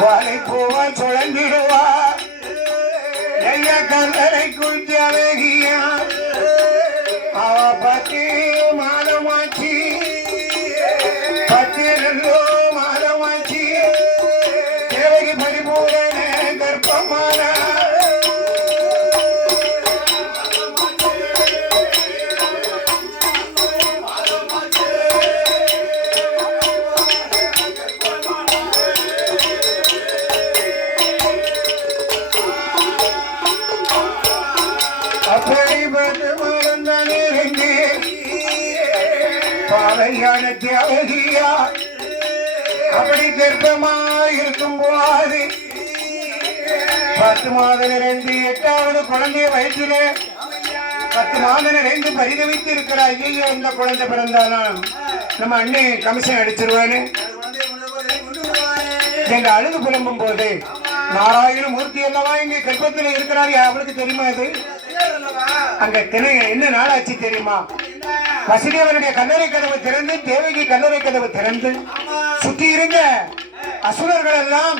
வாழை பூவா தொடங்கிடுவா ஐயா கல்லறை குளிச்சு அழகியா அவ பத்தி பாவையான அழகியா அப்படி கர்ப்பமாக இருக்கும் போது பத்து மாதம் நிறைந்து எட்டாவது குழந்தைய வயிற்றில பத்து மாதம் நிறைந்து பரிதவித்து இருக்கிற ஐயோ இந்த குழந்தை பிறந்தாலும் நம்ம அண்ணே கமிஷன் அடிச்சிருவானு. எங்க அழுது புலம்பும் போது நாராயண மூர்த்தி அல்லவா இங்க கர்ப்பத்துல இருக்கிறாரு? அவளுக்கு தெரியுமா இது? அங்க தினை என்ன நாளாச்சு தெரியுமா? வசுதேவனுடைய கல்லறை கதவு திறந்து தேவகி கல்லறை கதவு திறந்து சுற்றி இருந்த அசுரர்கள் எல்லாம்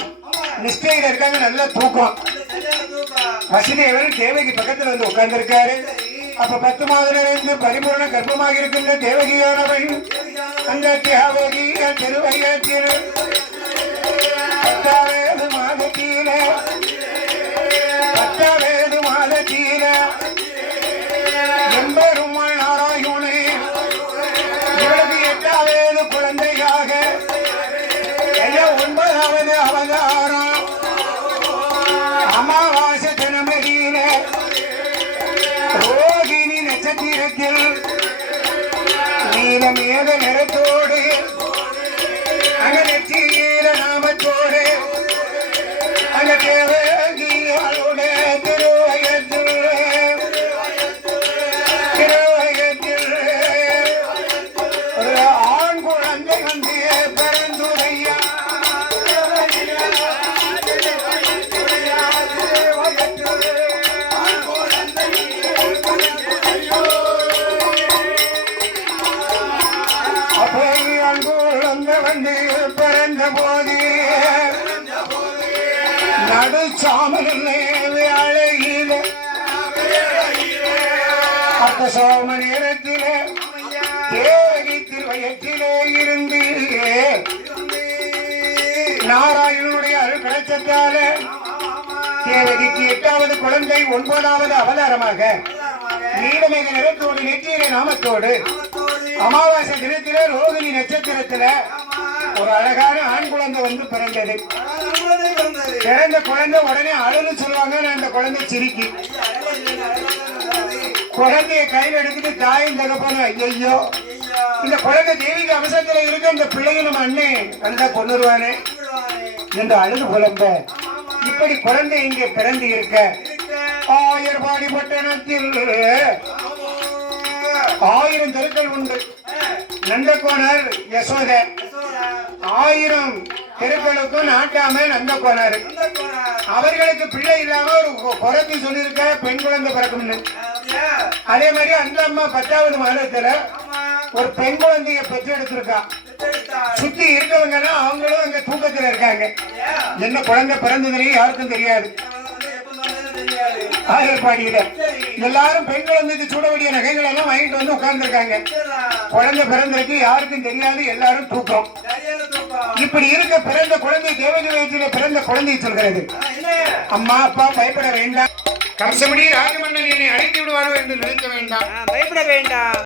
நிஷ்டையில இருக்காங்க நல்ல தூக்கம். வசுதேவன் தேவகி பக்கத்துல வந்து உட்கார்ந்திருக்காரு. அப்ப பத்து மாதம் இருந்து பரிபூர்ண கர்ப்பமாக இருக்கின்ற தேவகியானவன் அந்த தேவகிய திருவையத்தில் பத்தாவது ஒன்பதாவது அவதாரம் அமாவாசை தினமதியில ரோகிணி நட்சத்திரத்தில் நீலமேக நிறத்தோடு குழந்தை வந்து பிறந்த போது நடுச்சாமல் அழகில அப்ப சோம நேரத்திலே தேவி திருவயத்திலே இருந்து நாராயணனுடைய அருள் கிடைச்சத்தால தேவகிக்கு எட்டாவது குழந்தை ஒன்பதாவது அவதாரமாக நீலமேக நிறத்தோடு நெற்றியில நாமத்தோடு அமாவாசை தினத்திலே ரோகிணி நட்சத்திரத்தில ஒரு அழகான ஆண் குழந்தை வந்து பிறந்தது. பிறந்த குழந்தை உடனே அழுன்னு சொல்லுவாங்க நான் அந்த குழந்தை சிரிக்கி. குழந்தைய கையில் எடுத்துட்டு தாயும் தகப்பனும் ஐயோ இந்த குழந்தை தேவிக்கு அம்சத்துல இருக்க இந்த பிள்ளையை நம்ம அண்ணே கண்டா கொண்டுருவானே என்று அழுது புலம்ப. இப்படி குழந்தை இங்கே பிறந்து இருக்க. ஆயர்பாடி பட்டணத்தில் ஆயிரம் தெருக்கள் உண்டு. நந்தகோணர் யசோத. ஆயிரம் தெருக்களுக்கும் நாட்டாம நந்தகோணர் அவர்களுக்கு பிள்ளை இல்லாம ஒரு கொ- குறைத்து சொல்லியிருக்க பெண் குழந்தை பிறக்கும்னு. அதே மாதிரி அந்த அம்மா பத்தாவது மாதத்துல ஒரு பெண் குழந்தைய பெற்று எடுத்திருக்கா சுத்தி இருக்கவங்கன்னா அவங்களும் அங்க தூக்கத்துல இருக்காங்க. என்ன குழந்தை பிறந்ததுலயே யாருக்கும் தெரியாது. ஆயர்பாடியில எல்லாரும் பெண் குழந்தைக்கு சூடவடிய நகைகள் எல்லாம் வாங்கிட்டு வந்து உட்கார்ந்துருக்காங்க. குழந்தை பிறந்திருக்கு யாருக்கும் தெரியாது எல்லாரும் தூக்கம். இப்படி இருக்க பிறந்த குழந்தை தேவகி வயிற்றில பிறந்த குழந்தை சொல்கிறது. அம்மா அப்பா பயப்பட வேண்டாம். கம்சமணி ராஜமன்னன் என்னை அழைத்து விடுவாரோ என்று நினைக்க வேண்டாம். பயப்பட வேண்டாம்.